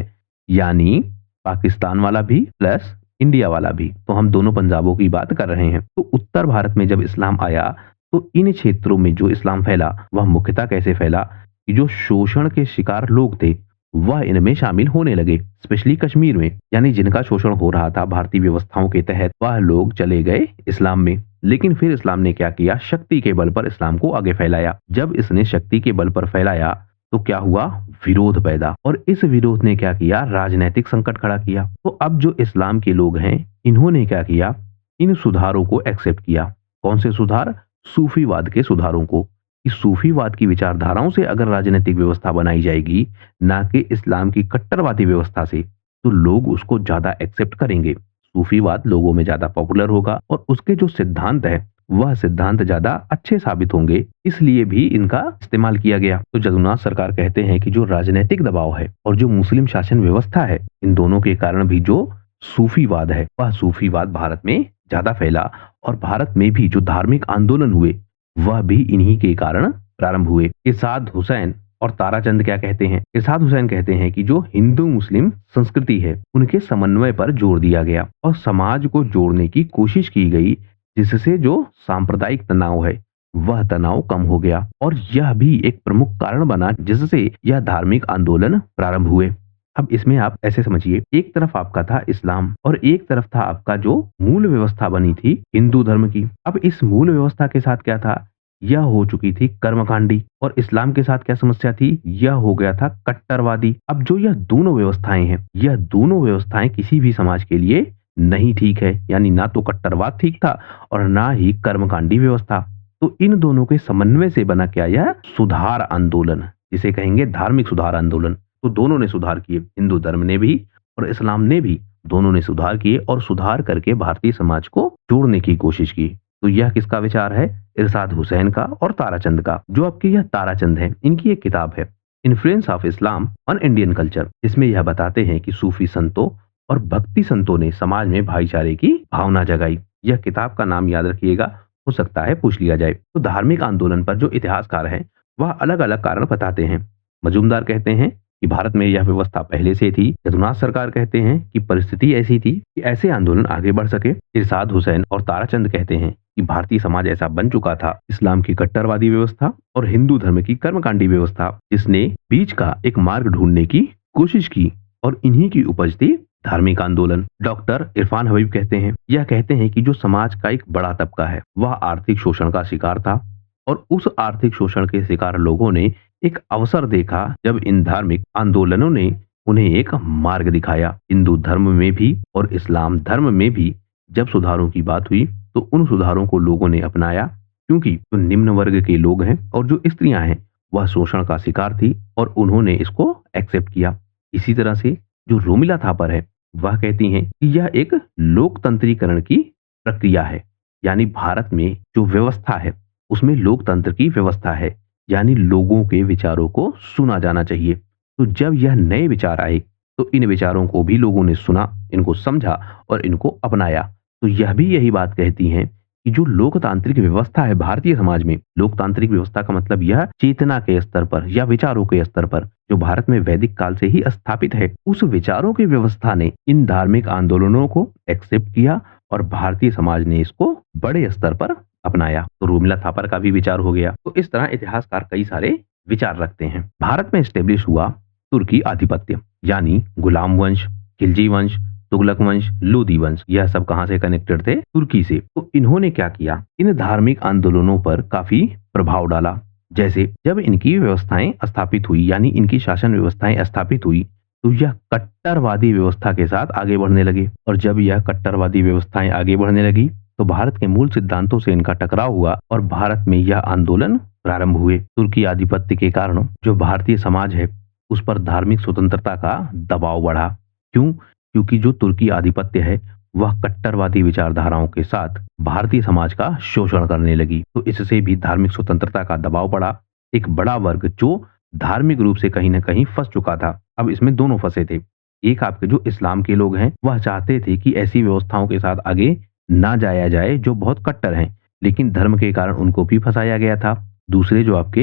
यानी पाकिस्तान वाला भी प्लस इंडिया वाला भी, तो हम दोनों पंजाबों की बात कर रहे हैं। तो उत्तर भारत में जब इस्लाम आया तो इन क्षेत्रों में जो इस्लाम फैला वह मुख्यतः कैसे फैला कि जो शोषण के शिकार लोग थे वह इनमें शामिल होने लगे, स्पेशली कश्मीर में, यानी जिनका शोषण हो रहा था भारतीय व्यवस्थाओं के तहत, वह लोग चले गए इस्लाम में। लेकिन फिर इस्लाम ने क्या किया, शक्ति के बल पर इस्लाम को आगे फैलाया। जब इसने शक्ति के बल पर फैलाया तो क्या हुआ, विरोध पैदा, और इस विरोध ने क्या किया, राजनीतिक संकट खड़ा किया। तो अब जो इस्लाम के लोग हैं इन्होंने क्या किया, इन सुधारों को एक्सेप्ट किया। कौन से सुधार, सूफीवाद के सुधारों को। इस सूफीवाद की विचारधाराओं से अगर राजनीतिक व्यवस्था बनाई जाएगी, ना कि इस्लाम की कट्टरवादी व्यवस्था से, तो लोग उसको ज्यादा एक्सेप्ट करेंगे। सूफीवाद लोगों में ज्यादा पॉपुलर होगा और उसके जो सिद्धांत है वह सिद्धांत ज्यादा अच्छे साबित होंगे, इसलिए भी इनका इस्तेमाल किया गया। तो जदुनाथ सरकार कहते हैं कि जो राजनीतिक दबाव है और जो मुस्लिम शासन व्यवस्था है, इन दोनों के कारण भी जो सूफीवाद है वह सूफीवाद भारत में ज्यादा फैला। और भारत में भी जो धार्मिक आंदोलन हुए वह भी इन्हीं के कारण प्रारंभ हुए। इरशाद हुसैन और ताराचंद क्या कहते हैं, इरशाद हुसैन कहते हैं कि जो हिंदू मुस्लिम संस्कृति है उनके समन्वय पर जोर दिया गया और समाज को जोड़ने की कोशिश की गई, जिससे जो सांप्रदायिक तनाव है वह तनाव कम हो गया। और यह भी एक प्रमुख कारण बना जिससे यह धार्मिक आंदोलन प्रारंभ हुए। अब इसमें आप ऐसे समझिए, एक तरफ आपका था इस्लाम और एक तरफ था आपका जो मूल व्यवस्था बनी थी हिंदू धर्म की। अब इस मूल व्यवस्था के साथ क्या था यह हो चुकी थी कर्मकांडी, और इस्लाम के साथ क्या समस्या थी, यह हो गया था कट्टरवादी। अब जो यह दोनों व्यवस्थाएं हैं, यह दोनों व्यवस्थाएं किसी भी समाज के लिए नहीं ठीक है, यानी ना तो कट्टरवाद ठीक था और ना ही कर्मकांडी व्यवस्था। तो इन दोनों के समन्वय से बना क्या, यह सुधार आंदोलन, जिसे कहेंगे धार्मिक सुधार आंदोलन। तो दोनों ने सुधार किए, हिंदू धर्म ने भी और इस्लाम ने भी, दोनों ने सुधार किए और सुधार करके भारतीय समाज को जोड़ने की कोशिश की। तो यह किसका विचार है, इरशाद हुसैन का और ताराचंद का। जो आपके यह ताराचंद है, इनकी एक किताब है influence of Islam on Indian culture. इसमें यह बताते हैं कि सूफी संतों और भक्ति संतों ने समाज में भाईचारे की भावना जगाई। यह किताब का नाम याद रखिएगा, हो सकता है पूछ लिया जाए। तो धार्मिक आंदोलन पर जो इतिहासकार हैं, वह अलग अलग कारण बताते हैं। मजूमदार कहते हैं कि भारत में यह व्यवस्था पहले से थी। यदुनाथ सरकार कहते हैं कि परिस्थिति ऐसी थी कि ऐसे आंदोलन आगे बढ़ सके। इरशाद हुसैन और ताराचंद कहते हैं कि भारतीय समाज ऐसा बन चुका था, इस्लाम की कट्टरवादी व्यवस्था और हिंदू धर्म की कर्मकांडी व्यवस्था, जिसने बीच का एक मार्ग ढूंढने की कोशिश की, और इन्हीं की उपज थी धार्मिक आंदोलन। डॉक्टर इरफान हबीब कहते हैं, यह कहते हैं कि जो समाज का एक बड़ा तबका है, वह आर्थिक शोषण का शिकार था, और उस आर्थिक शोषण के शिकार लोगों ने एक अवसर देखा जब इन धार्मिक आंदोलनों ने उन्हें एक मार्ग दिखाया। हिंदू धर्म में भी और इस्लाम धर्म में भी जब सुधारों की बात हुई, तो उन सुधारों को लोगों ने अपनाया, क्योंकि जो निम्न वर्ग के लोग हैं और जो स्त्रियां हैं, वह शोषण का शिकार थी और उन्होंने इसको एक्सेप्ट किया। इसी तरह से जो रोमिला थापर है, वह कहती हैं कि यह एक लोकतंत्रीकरण की प्रक्रिया है, यानी भारत में जो व्यवस्था है उसमें लोकतंत्र की व्यवस्था है, यानी लोगों के विचारों को सुना जाना चाहिए। तो जब यह नए विचार आए, तो इन विचारों को भी लोगों ने सुना, इनको समझा और इनको अपनाया। तो यह भी यही बात कहती हैं कि जो लोकतांत्रिक व्यवस्था है भारतीय समाज में, लोकतांत्रिक व्यवस्था का मतलब यह चेतना के स्तर पर या विचारों के स्तर पर, जो भारत में वैदिक काल से ही स्थापित है, उस विचारों की व्यवस्था ने इन धार्मिक आंदोलनों को एक्सेप्ट किया और भारतीय समाज ने इसको बड़े स्तर पर अपनाया। तो रोमिला थापर का भी विचार हो गया। तो इस तरह इतिहासकार कई सारे विचार रखते हैं। भारत में स्टेब्लिश हुआ तुर्की आधिपत्य, यानी गुलाम वंश, खिलजी वंश, तुगलक वंश, लोदी वंश, यह सब कहां से कनेक्टेड थे, तुर्की से। तो इन्होंने क्या किया, इन धार्मिक आंदोलनों पर काफी प्रभाव डाला। जैसे जब इनकी व्यवस्थाएं स्थापित हुई, यानी इनकी शासन व्यवस्थाएं स्थापित हुई, तो यह कट्टरवादी व्यवस्था के साथ आगे बढ़ने लगे। और जब यह कट्टरवादी व्यवस्थाएं आगे बढ़ने लगी, तो भारत के मूल सिद्धांतों से इनका टकराव हुआ और भारत में यह आंदोलन प्रारंभ हुए। तुर्की आधिपत्य के कारण जो भारतीय समाज है, उस पर धार्मिक स्वतंत्रता का दबाव बढ़ा। क्यों? क्योंकि जो तुर्की आधिपत्य है, वह कट्टरवादी विचारधाराओं के साथ भारतीय समाज का शोषण करने लगी। तो इससे भी धार्मिक स्वतंत्रता का दबाव पड़ा। एक बड़ा वर्ग जो धार्मिक रूप से कहीं न कहीं फंस चुका था, अब इसमें दोनों फंसे थे। एक आपके जो इस्लाम के लोग हैं, वह चाहते थे कि ऐसी व्यवस्थाओं के साथ आगे ना जाया जाए जो बहुत कट्टर हैं, लेकिन धर्म के कारण उनको भी फंसाया गया था। दूसरे जो आपके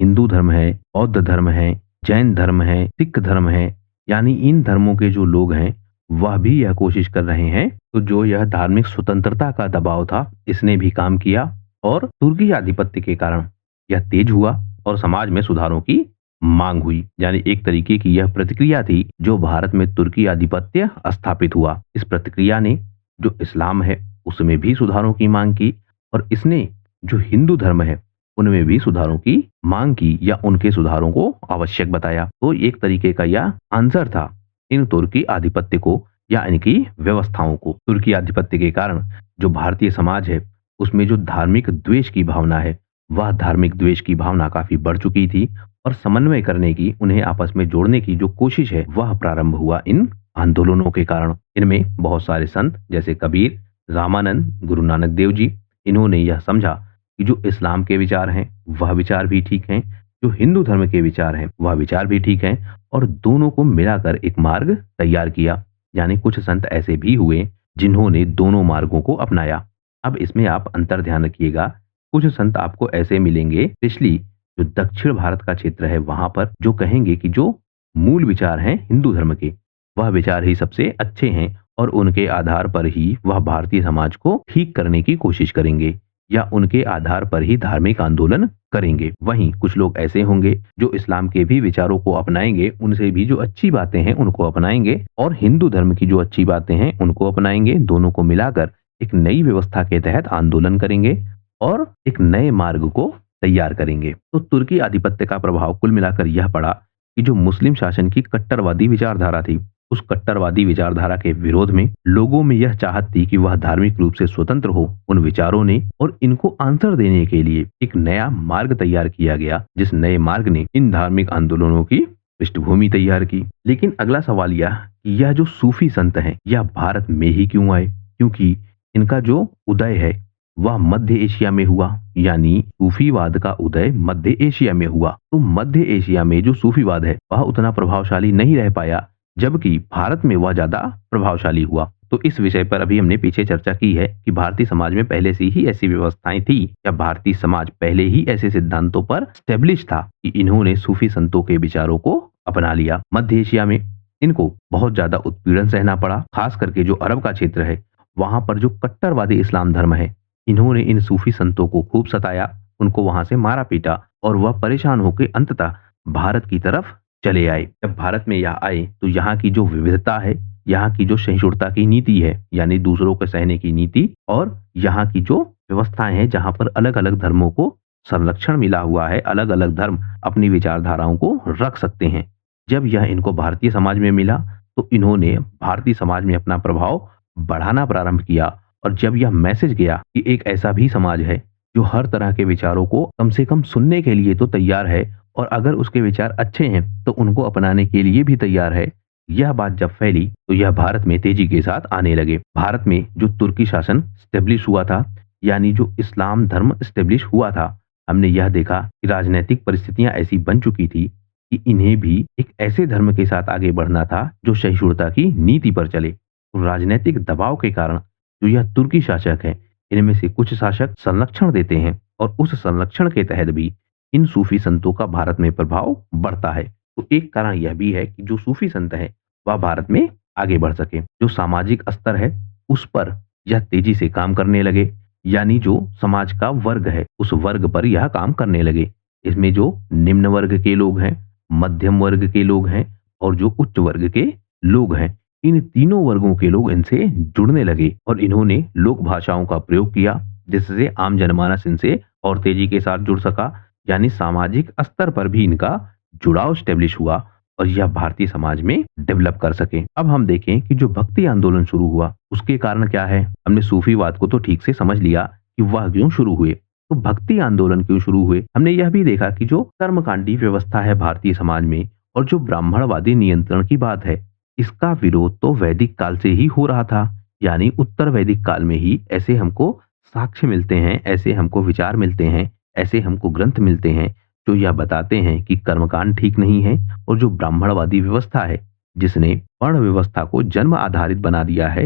हिंदू धर्म है, बौद्ध धर्म है, जैन धर्म है, सिख धर्म है, यानी इन धर्मों के जो लोग हैं, वह भी यह कोशिश कर रहे हैं। तो जो यह धार्मिक स्वतंत्रता का दबाव था, इसने भी काम किया और तुर्की आधिपत्य के कारण यह तेज हुआ और समाज में सुधारों की मांग हुई। यानी एक तरीके की यह प्रतिक्रिया थी जो भारत में तुर्की आधिपत्य स्थापित हुआ। इस प्रतिक्रिया ने जो इस्लाम है उसमें भी सुधारों की मांग की, और इसने जो हिंदू धर्म है उनमें भी सुधारों की मांग की या उनके सुधारों को आवश्यक बताया। तो एक तरीके का यह आंसर था इन तुर्की आधिपत्य को या इनकी व्यवस्थाओं को। तुर्की आधिपत्य के कारण जो भारतीय समाज है उसमें जो धार्मिक द्वेष की भावना है, वह धार्मिक द्वेष की भावना काफी बढ़ चुकी थी, और समन्वय करने की, उन्हें आपस में जोड़ने की जो कोशिश है, वह प्रारंभ हुआ इन आंदोलनों के कारण। इनमें बहुत सारे संत जैसे कबीर, रामानंद, गुरु नानक देव जी, इन्होंने यह समझा कि जो इस्लाम के विचार हैं वह विचार भी ठीक हैं, जो हिंदू धर्म के विचार हैं वह विचार भी ठीक हैं, और दोनों को मिलाकर एक मार्ग तैयार किया। यानी कुछ संत ऐसे भी हुए जिन्होंने दोनों मार्गों को अपनाया। अब इसमें आप अंतर ध्यान रखिएगा, कुछ संत आपको ऐसे मिलेंगे, स्पेशली जो दक्षिण भारत का क्षेत्र है वहां पर, जो कहेंगे कि जो मूल विचार हैं हिंदू धर्म के, वह विचार ही सबसे अच्छे हैं और उनके आधार पर ही वह भारतीय समाज को ठीक करने की कोशिश करेंगे या उनके आधार पर ही धार्मिक आंदोलन करेंगे। वहीं कुछ लोग ऐसे होंगे जो इस्लाम के भी विचारों को अपनाएंगे, उनसे भी जो अच्छी बातें हैं उनको अपनाएंगे, और हिंदू धर्म की जो अच्छी बातें हैं उनको अपनाएंगे। दोनों को मिलाकर एक नई व्यवस्था के तहत आंदोलन करेंगे और एक नए मार्ग को तैयार करेंगे। तो तुर्की आधिपत्य का प्रभाव कुल मिलाकर यह पड़ा कि जो मुस्लिम शासन की कट्टरवादी विचारधारा थी, उस कट्टरवादी विचारधारा के विरोध में लोगों में यह चाहत थी कि वह धार्मिक रूप से स्वतंत्र हो उन विचारों ने, और इनको आंसर देने के लिए एक नया मार्ग तैयार किया गया, जिस नए मार्ग ने इन धार्मिक आंदोलनों की पृष्ठभूमि तैयार की। लेकिन अगला सवाल यह कि यह जो सूफी संत हैं, यह भारत में ही क्यों आए? क्योंकि इनका जो उदय है वह मध्य एशिया में हुआ, यानी सूफीवाद का उदय मध्य एशिया में हुआ। तो मध्य एशिया में जो सूफीवाद है वह उतना प्रभावशाली नहीं रह पाया, जबकि भारत में वह ज्यादा प्रभावशाली हुआ। तो इस विषय पर अभी हमने पीछे चर्चा की है कि भारतीय समाज में पहले से ही ऐसी व्यवस्थाएं थी, या भारतीय समाज पहले ही ऐसे सिद्धांतों पर स्टेब्लिश था कि इन्होंने सूफी संतों के विचारों को अपना लिया। मध्य एशिया में इनको बहुत ज्यादा उत्पीड़न सहना पड़ा, खास करके जो अरब का क्षेत्र है वहां पर जो कट्टरवादी इस्लाम धर्म है, इन्होंने इन सूफी संतों को खूब सताया, उनको वहां से मारा पीटा, और वह परेशान होकर अंततः भारत की तरफ चले आए। जब भारत में यह आए तो यहाँ की जो विविधता है, यहाँ की जो सहिष्णुता की नीति है, यानी दूसरों को सहने की नीति, और यहाँ की जो व्यवस्थाएं हैं जहाँ पर अलग अलग धर्मों को संरक्षण मिला हुआ है, अलग अलग धर्म अपनी विचारधाराओं को रख सकते हैं। जब यह इनको भारतीय समाज में मिला तो इन्होंने भारतीय समाज में अपना प्रभाव बढ़ाना प्रारंभ किया, और जब यह मैसेज गया कि एक ऐसा भी समाज है जो हर तरह के विचारों को कम से कम सुनने के लिए तो तैयार है, और अगर उसके विचार अच्छे हैं तो उनको अपनाने के लिए भी तैयार है, यह बात जब फैली तो यह भारत में तेजी के साथ आने लगे। भारत में जो तुर्की शासन स्टेब्लिश हुआ था, यानी जो इस्लाम धर्म स्टेब्लिश हुआ था, हमने यह देखा कि राजनीतिक परिस्थितियां ऐसी बन चुकी थी कि इन्हें भी एक ऐसे धर्म के साथ आगे बढ़ना था जो सहिष्णुता की नीति पर चले। तो राजनीतिक दबाव के कारण जो यह तुर्की शासक है, इनमें से कुछ शासक संरक्षण देते हैं, और उस संरक्षण के तहत भी इन सूफी संतों का भारत में प्रभाव बढ़ता है। तो एक कारण यह भी है कि जो सूफी संत है वह भारत में आगे बढ़ सके। जो सामाजिक स्तर है उस पर यह तेजी से काम करने लगे, यानी जो समाज का वर्ग है उस वर्ग पर यह काम करने लगे। इसमें जो निम्न वर्ग के लोग हैं, मध्यम वर्ग के लोग हैं, और जो उच्च वर्ग के लोग हैं, इन तीनों वर्गों के लोग इनसे जुड़ने लगे, और इन्होंने लोक भाषाओं का प्रयोग किया, जिससे आम जनमानस इनसे और तेजी के साथ जुड़ सका, यानी सामाजिक स्तर पर भी इनका जुड़ाव स्टेब्लिश हुआ, और यह भारतीय समाज में डेवलप कर सके। अब हम देखें कि जो भक्ति आंदोलन शुरू हुआ उसके कारण क्या है। हमने सूफीवाद को तो ठीक से समझ लिया कि वह क्यों शुरू हुए, तो भक्ति आंदोलन क्यों शुरू हुए हमने यह भी देखा कि जो कर्मकांडी व्यवस्था है भारतीय समाज में, और जो ब्राह्मणवादी नियंत्रण की बात है, इसका विरोध तो वैदिक काल से ही हो रहा था, यानी उत्तर वैदिक काल में ही ऐसे हमको साक्ष्य मिलते हैं, ऐसे हमको विचार मिलते हैं, ऐसे हमको ग्रंथ मिलते हैं जो यह बताते हैं कि कर्मकांड ठीक नहीं है, और जो ब्राह्मणवादी व्यवस्था है जिसने वर्ण व्यवस्था को जन्म आधारित बना दिया है,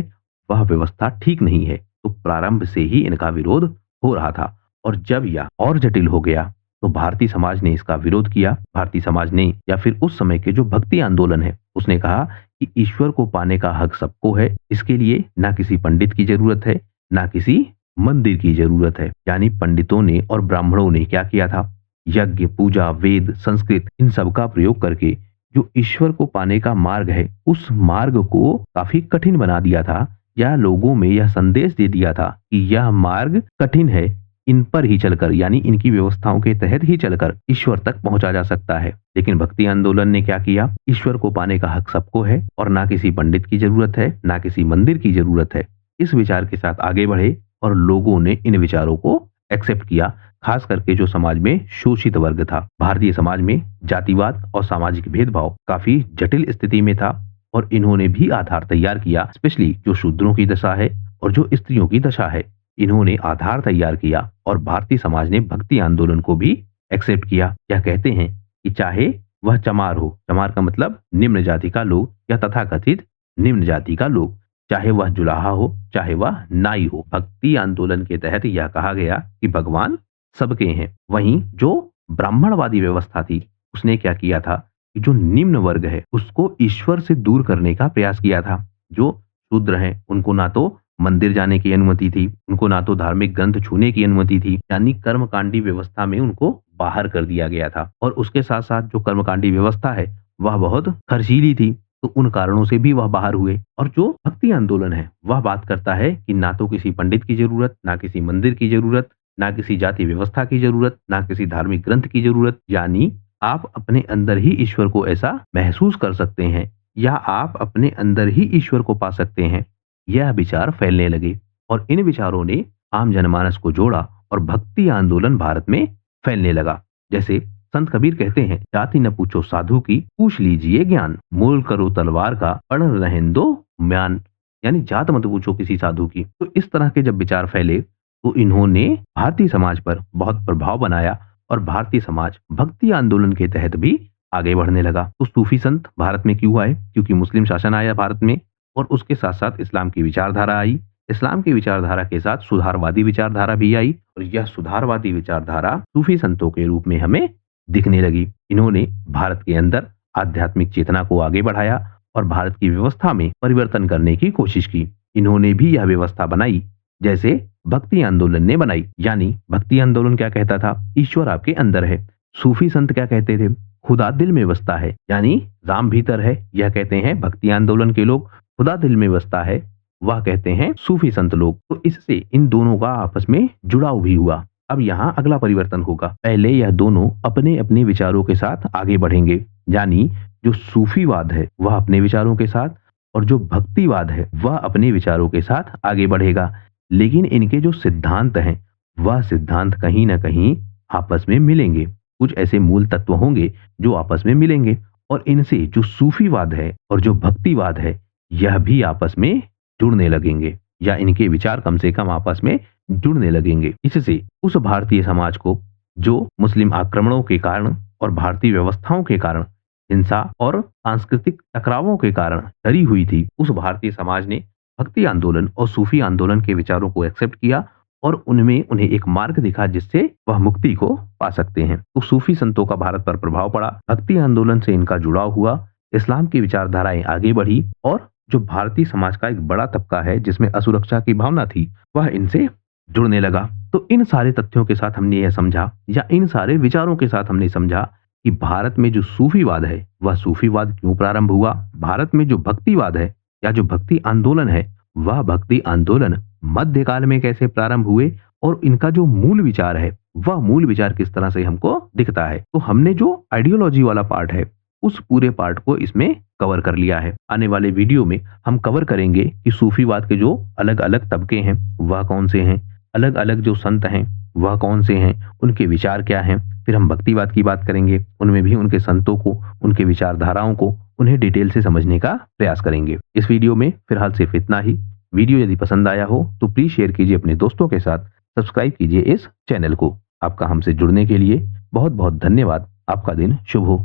वह व्यवस्था ठीक नहीं है। तो प्रारंभ से ही इनका विरोध हो रहा था, और जब यह और जटिल हो गया तो भारतीय समाज ने इसका विरोध किया। भारतीय समाज ने, या फिर उस समय के जो भक्ति आंदोलन है, उसने कहा कि ईश्वर को पाने का हक सबको है, इसके लिए ना किसी पंडित की जरूरत है, ना किसी मंदिर की जरूरत है। यानी पंडितों ने और ब्राह्मणों ने क्या किया था, यज्ञ, पूजा, वेद, संस्कृत, इन सब का प्रयोग करके जो ईश्वर को पाने का मार्ग है उस मार्ग को काफी कठिन बना दिया था, या लोगों में यह संदेश दे दिया था कि यह मार्ग कठिन है, इन पर ही चलकर, यानी इनकी व्यवस्थाओं के तहत ही चलकर ईश्वर तक पहुंचा जा सकता है। लेकिन भक्ति आंदोलन ने क्या किया, ईश्वर को पाने का हक सबको है, और ना किसी पंडित की जरूरत है, ना किसी मंदिर की जरूरत है, इस विचार के साथ आगे बढ़े, और लोगों ने इन विचारों को एक्सेप्ट किया। खास करके जो समाज में शोषित वर्ग था, भारतीय समाज में जातिवाद और सामाजिक भेदभाव काफी जटिल स्थिति में था, और इन्होंने भी आधार तैयार किया, स्पेशली जो शूद्रों की दशा है और जो स्त्रियों की दशा है, इन्होंने आधार तैयार किया, और भारतीय समाज ने भक्ति आंदोलन को भी एक्सेप्ट किया। यह कहते हैं कि चाहे वह चमार हो, चमार का मतलब निम्न जाति का लोग या तथाकथित निम्न जाति का लोग, चाहे वह जुलाहा हो, चाहे वह नाई हो, भक्ति आंदोलन के तहत यह कहा गया कि भगवान सबके हैं। वहीं जो ब्राह्मणवादी व्यवस्था थी उसने क्या किया था कि जो निम्न वर्ग है उसको ईश्वर से दूर करने का प्रयास किया था। जो शूद्र हैं उनको ना तो मंदिर जाने की अनुमति थी, उनको ना तो धार्मिक ग्रंथ छूने की अनुमति थी, यानी कर्मकांडी व्यवस्था में उनको बाहर कर दिया गया था। और उसके साथ साथ जो कर्मकांडी व्यवस्था है वह बहुत खर्चीली थी, तो उन कारणों से भी वह बाहर हुए। और जो भक्ति आंदोलन है वह बात करता है कि ना तो किसी पंडित की जरूरत, ना किसी मंदिर की जरूरत, ना किसी जाति व्यवस्था की जरूरत, ना किसी धार्मिक ग्रंथ की जरूरत। यानी आप अपने अंदर ही ईश्वर को ऐसा महसूस कर सकते हैं या आप अपने अंदर ही ईश्वर को पा सकते हैं। यह विचार फैलने लगे और इन विचारों ने आम जनमानस को जोड़ा और भक्ति आंदोलन भारत में फैलने लगा। जैसे संत कबीर कहते हैं, जाति न पूछो साधु की, पूछ लीजिए ज्ञान, मोल करो तलवार का, पढ़ रहें दो म्यान। यानी जात मत पूछो किसी साधु की। तो इस तरह के जब विचार फैले तो इन्होंने भारतीय समाज पर बहुत प्रभाव बनाया और भारतीय समाज भक्ति आंदोलन के तहत भी आगे बढ़ने लगा। तो सूफी संत भारत में क्यों आए? क्योंकि मुस्लिम शासन आया भारत में और उसके साथ साथ इस्लाम की विचारधारा आई। इस्लाम की विचारधारा के साथ सुधारवादी विचारधारा भी आई और यह सुधारवादी विचारधारा सूफी संतों के रूप में हमें दिखने लगी। इन्होंने भारत के अंदर आध्यात्मिक चेतना को आगे बढ़ाया और भारत की व्यवस्था में परिवर्तन करने की कोशिश की। इन्होंने भी यह व्यवस्था बनाई जैसे भक्ति आंदोलन ने बनाई। यानी भक्ति आंदोलन क्या कहता था? ईश्वर आपके अंदर है। सूफी संत क्या कहते थे? खुदा दिल में बसता है, यानी राम भीतर है। यह कहते हैं भक्ति आंदोलन के लोग। खुदा दिल में बसता है, वह कहते हैं सूफी संत लोग। तो इससे इन दोनों का आपस में जुड़ाव भी हुआ। अब यहाँ अगला परिवर्तन होगा। पहले यह दोनों अपने अपने विचारों के साथ आगे बढ़ेंगे। यानी जो सूफीवाद है वह अपने विचारों के साथ और जो भक्तिवाद है वह अपने विचारों के साथ आगे बढ़ेगा। लेकिन इनके जो सिद्धांत हैं वह सिद्धांत कहीं ना कहीं आपस में मिलेंगे। कुछ ऐसे मूल तत्व होंगे जो आपस में मिलेंगे और इनसे जो सूफीवाद है और जो भक्तिवाद है यह भी आपस में जुड़ने लगेंगे या इनके विचार कम से कम आपस में जुड़ने लगेंगे। इससे उस भारतीय समाज को जो मुस्लिम आक्रमणों के कारण और भारतीय व्यवस्थाओं के कारण, हिंसा और सांस्कृतिक टकरावों के कारण डरी हुई थी, उस भारतीय समाज ने भक्ति आंदोलन और सूफी आंदोलन के विचारों को एक्सेप्ट किया और उनमें उन्हें एक मार्ग दिखा जिससे वह मुक्ति को पा सकते हैं। तो सूफी संतों का भारत पर प्रभाव पड़ा, भक्ति आंदोलन से इनका जुड़ाव हुआ, इस्लाम की विचारधाराएं आगे बढ़ी और जो भारतीय समाज का एक बड़ा तबका है जिसमें असुरक्षा की भावना थी वह इनसे जुड़ने लगा। तो इन सारे तथ्यों के साथ हमने यह समझा या इन सारे विचारों के साथ हमने समझा कि भारत में जो सूफीवाद है वह सूफीवाद क्यों प्रारंभ हुआ, भारत में जो भक्तिवाद है या जो भक्ति आंदोलन है वह भक्ति आंदोलन मध्यकाल में कैसे प्रारंभ हुए और इनका जो मूल विचार है वह मूल विचार किस तरह से हमको दिखता है। तो हमने जो आइडियोलॉजी वाला पार्ट है उस पूरे पार्ट को इसमें कवर कर लिया है। आने वाले वीडियो में हम कवर करेंगे कि सूफीवाद के जो अलग अलग तबके हैं वह कौन से हैं, अलग अलग जो संत हैं वह कौन से हैं, उनके विचार क्या हैं। फिर हम भक्तिवाद की बात करेंगे, उनमें भी उनके संतों को, उनके विचारधाराओं को, उन्हें डिटेल से समझने का प्रयास करेंगे। इस वीडियो में फिलहाल सिर्फ इतना ही। वीडियो यदि पसंद आया हो तो प्लीज शेयर कीजिए अपने दोस्तों के साथ, सब्सक्राइब कीजिए इस चैनल को। आपका हमसे जुड़ने के लिए बहुत बहुत धन्यवाद। आपका दिन शुभ हो।